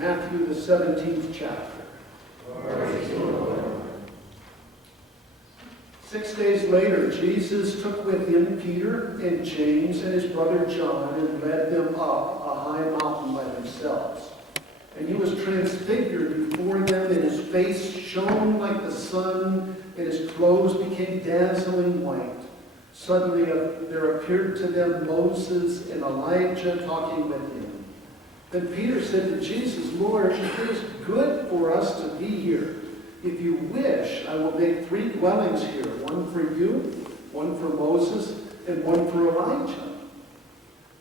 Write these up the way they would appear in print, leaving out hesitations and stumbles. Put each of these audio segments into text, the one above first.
Matthew, the 17th chapter. Glory to you, Lord. 6 days later, Jesus took with him Peter and James and his brother John and led them up a high mountain by themselves. And he was transfigured before them, and his face shone like the sun, and his clothes became dazzling white. Suddenly there appeared to them Moses and Elijah talking with him. Then Peter said to Jesus, "Lord, it is good for us to be here. If you wish, I will make 3 dwellings here, one for you, one for Moses, and one for Elijah."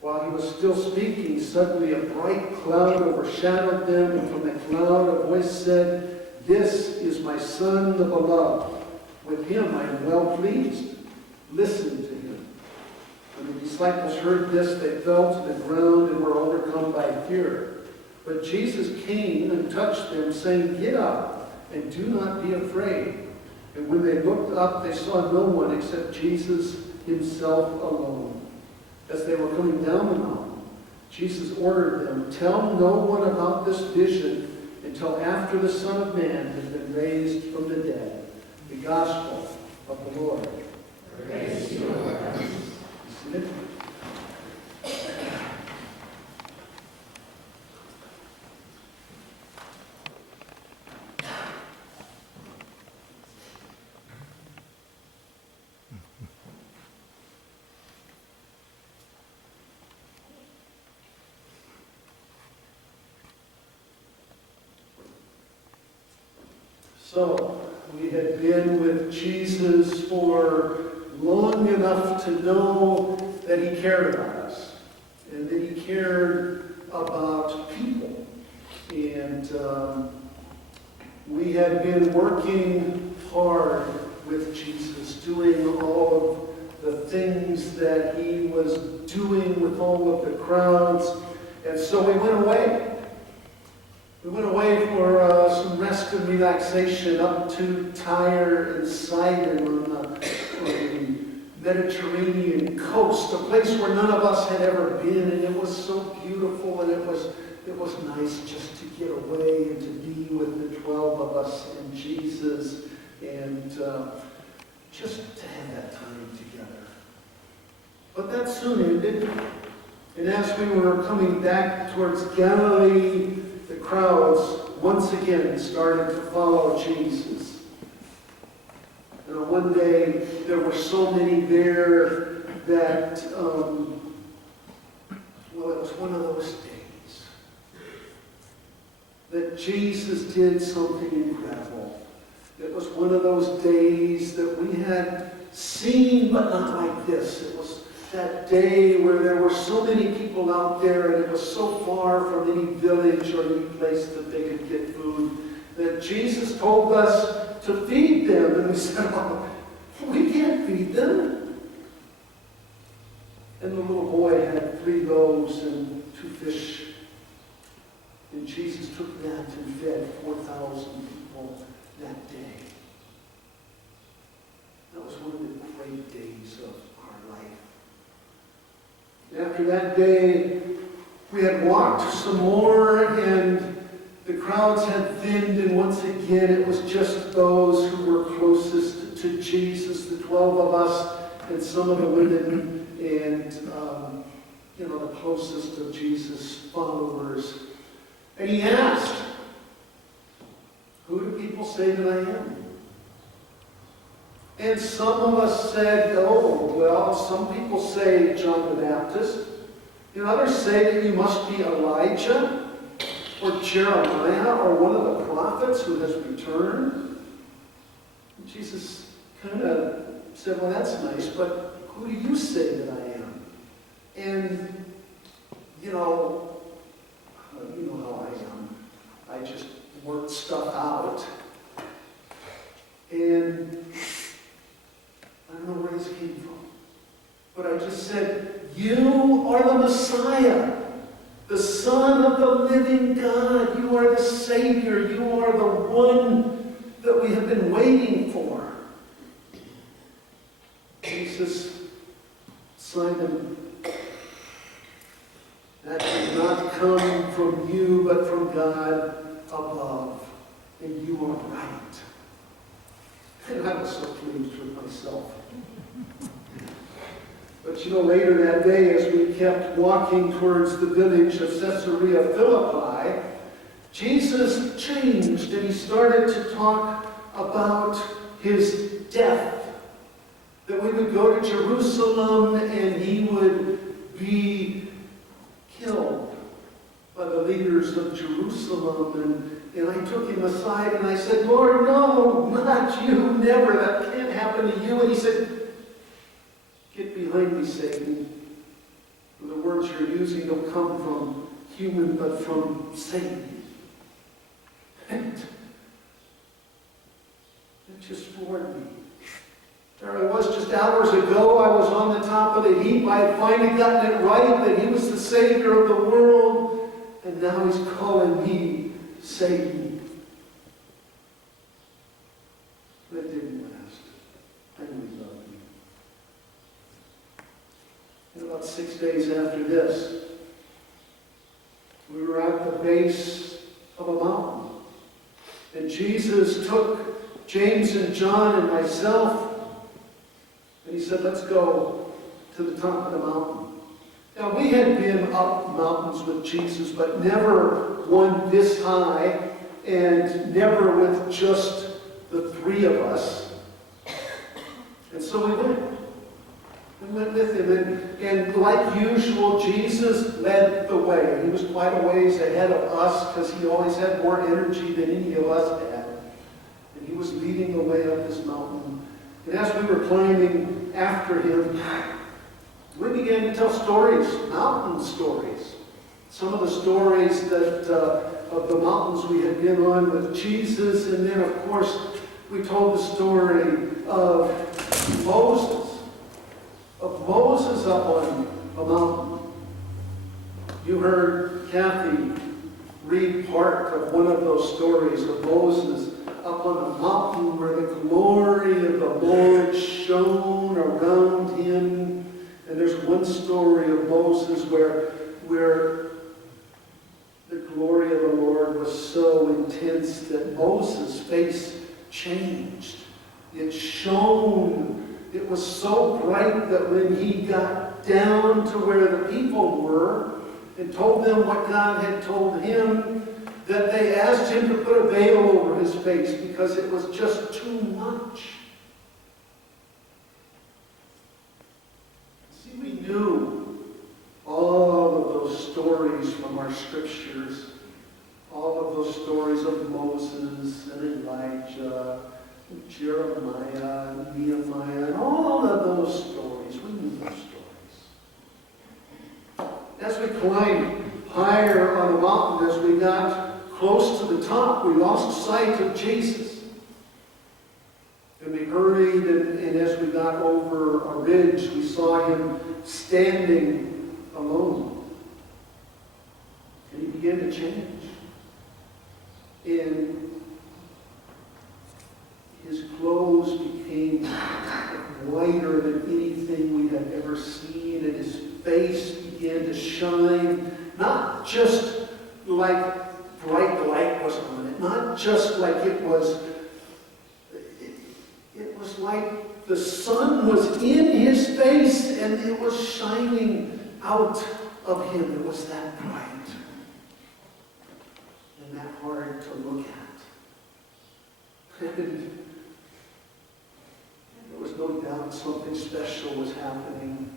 While he was still speaking, suddenly a bright cloud overshadowed them, and from the cloud a voice said, "This is my Son, the Beloved. With him I am well pleased. Listen to him." When the disciples heard this, they fell to the ground and were overcome by fear. But Jesus came and touched them, saying, "Get up and do not be afraid." And when they looked up, they saw no one except Jesus himself alone. As they were coming down the mountain, Jesus ordered them, "Tell no one about this vision until after the Son of Man has been raised from the dead." The Gospel of the Lord. Praise to you, Lord. Be seated. So, we had been with Jesus for long enough to know that he cared about us and that he cared about people. And we had been working hard with Jesus, doing all of the things that he was doing with all of the crowds. And so we went away. We went away for some rest and relaxation up to Tyre and Sidon on the Mediterranean coast, a place where none of us had ever been, and it was so beautiful, and it was nice just to get away and to be with the 12 of us and Jesus, and just to have that time together. But that soon ended, and as we were coming back towards Galilee, the crowds once again started to follow Jesus. And one day there were so many there that, it was one of those days that Jesus did something incredible. It was one of those days that we had seen, but not like this. It was that day where there were so many people out there, and it was so far from any village or any place that they could get food, that Jesus told us to feed them. And we said, "Oh, we can't feed them." And the little boy had 3 loaves and 2 fish. And Jesus took that and fed 4,000 people that day. That was one of the great days of our life. After that day, we had walked some more, and the crowds had thinned, and once again it was just those who were closest to Jesus, the 12 of us, and some of the women, and the closest of Jesus' followers. And he asked, "Who do people say that I am?" And some of us said, "Oh, well, some people say John the Baptist. And others say that you must be Elijah, or Jeremiah, or one of the prophets who has returned." And Jesus kind of said, "Well, that's nice, but who do you say that I am?" And, you know how I am. I just work stuff out. And I don't know where this came from. But I just said, "You are the Messiah, the Son of the living God. You are the Savior. You are the one that we have been waiting for." Jesus, Simon, That did not come from you, but from God above. And you are right. And I was so pleased with myself. But later that day, as we kept walking towards the village of Caesarea Philippi, Jesus changed and he started to talk about his death. That we would go to Jerusalem and he would be killed by the leaders of Jerusalem. And I took him aside and I said, Lord, no, not you, never. That can't happen to you. And he said, get behind me, Satan. The words you're using don't come from human, but from Satan. And it just floored me. There I was just hours ago. I was on the top of the heap. I had finally gotten it right that he was the Savior of the world. And now he's calling me Satan. But it didn't last. I knew he loved me. And about 6 days after this, we were at the base of a mountain. And Jesus took James and John and myself, and he said, let's go to the top of the mountain. Now, we had been up mountains with Jesus, but never one this high, and never with just the three of us. And so we went. We went with him, and like usual, Jesus led the way. He was quite a ways ahead of us, because he always had more energy than any of us had. And he was leading the way up this mountain. And as we were climbing after him, we began to tell stories, mountain stories. Some of the stories that of the mountains we had been on with Jesus, and then of course we told the story of Moses up on a mountain. You heard Kathy read part of one of those stories of Moses up on a mountain where the glory of the Lord shone around him. And there's one story of Moses where the glory of the Lord was so intense that Moses' face changed. It shone. It was so bright that when he got down to where the people were and told them what God had told him, that they asked him to put a veil over his face because it was just too much. See, we knew all of those stories from our scriptures, all of those stories of Moses and Elijah, and Jeremiah and Nehemiah, and all of those stories. We knew those stories. As we climbed higher on the mountain, as we got close to the top, we lost sight of Jesus. And we hurried, and as we got over a ridge, we saw him standing alone. And he began to change. And his clothes became whiter than anything we had ever seen, and his face began to shine, not just like bright light was on it, not just like it was like the sun was in his face and it was shining out of him. It was that bright and that hard to look at. And there was no doubt something special was happening.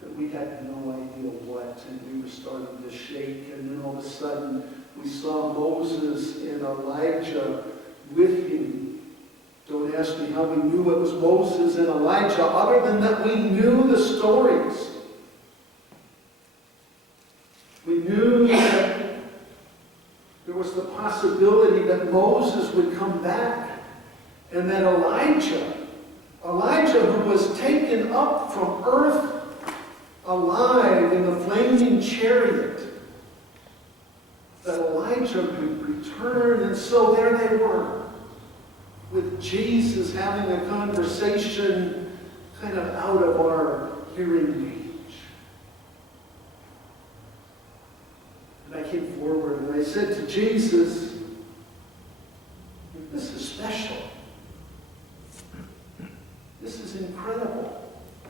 But we had no idea what, and we were starting to shake, and then all of a sudden we saw Moses and Elijah with him. Don't ask me how we knew it was Moses and Elijah, other than that we knew the stories. We knew that there was the possibility that Moses would come back, and that Elijah who was taken up from earth alive in the flaming chariot, that Elijah would return. And so there they were, with Jesus having a conversation kind of out of our hearing range. I came forward and I said to Jesus, this is special. This is incredible.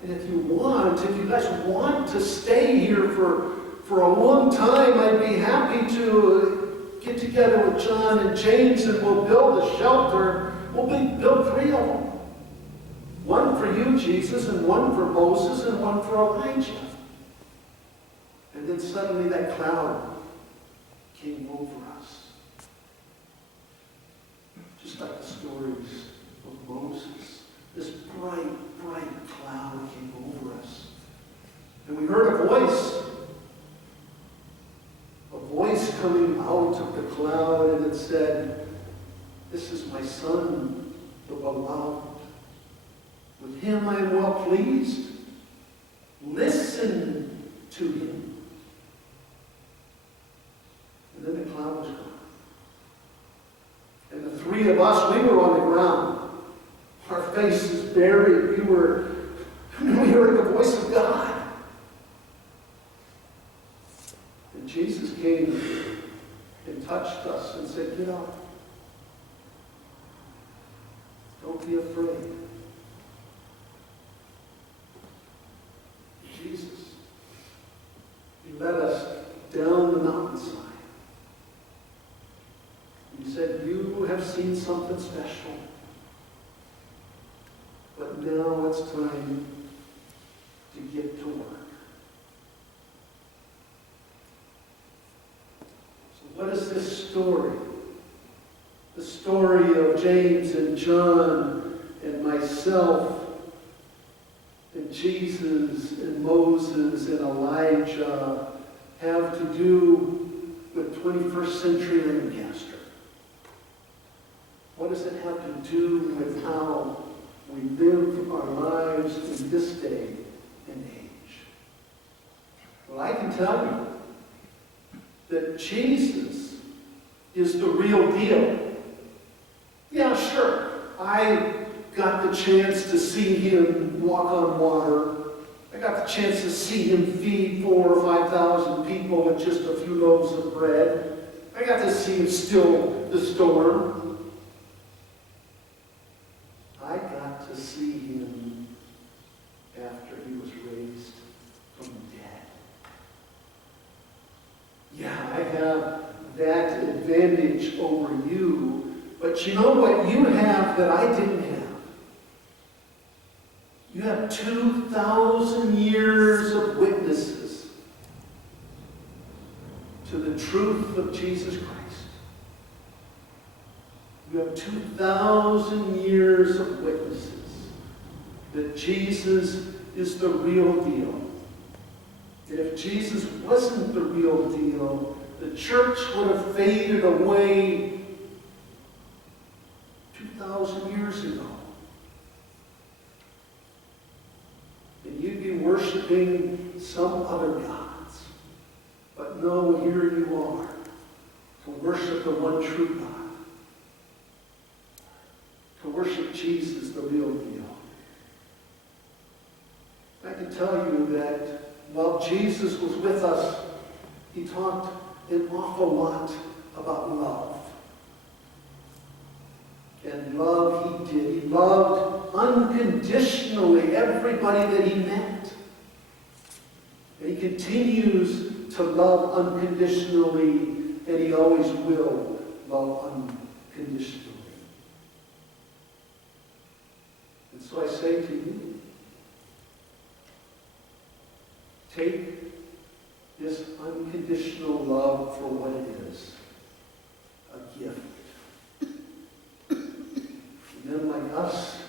And if you guys want to stay here for a long time, I'd be happy to get together with John and James and we'll build a shelter. We'll build 3 of them. One for you, Jesus, and one for Moses, and one for Elijah. And then suddenly that cloud came over us. Just like the stories of Moses. This bright, bright cloud came over us. And we heard a voice coming out of the cloud, and it said, "This is my son, the beloved. With him I am well pleased. Listen to him." And then the cloud was gone. And the 3 of us, we were on the ground. Our faces buried. We heard the voice of God. And Jesus came and touched us and said, "Get up. Don't be afraid." Jesus, he led us down the mountainside. He said, "You have seen something special. But now it's time to get to work." So what is this story? The story of James and John and myself and Jesus and Moses and Elijah have to do with 21st century Lancaster? What does it have to do with how we live our lives in this day and age? Well, I can tell you that Jesus is the real deal. Yeah, sure, I got the chance to see him walk on water. I got the chance to see him feed 4,000 or 5,000 people with just a few loaves of bread. I got to see him still the storm. I got to see him after he was raised from the dead. Yeah, I have that advantage over you, but you know what you have that I didn't have? You have 2,000 years of witnesses to the truth of Jesus Christ. You have 2,000 years of witnesses that Jesus is the real deal. And if Jesus wasn't the real deal, the church would have faded away 2,000 years ago. And you'd be worshiping some other gods. But no, here you are, to worship the one true God. To worship Jesus, the real deal. I can tell you that while Jesus was with us, he talked an awful lot about love. And love he did. He loved unconditionally everybody that he met. And he continues to love unconditionally, and he always will love unconditionally. And so I say to you, take this unconditional love for what it is, a gift. Men like us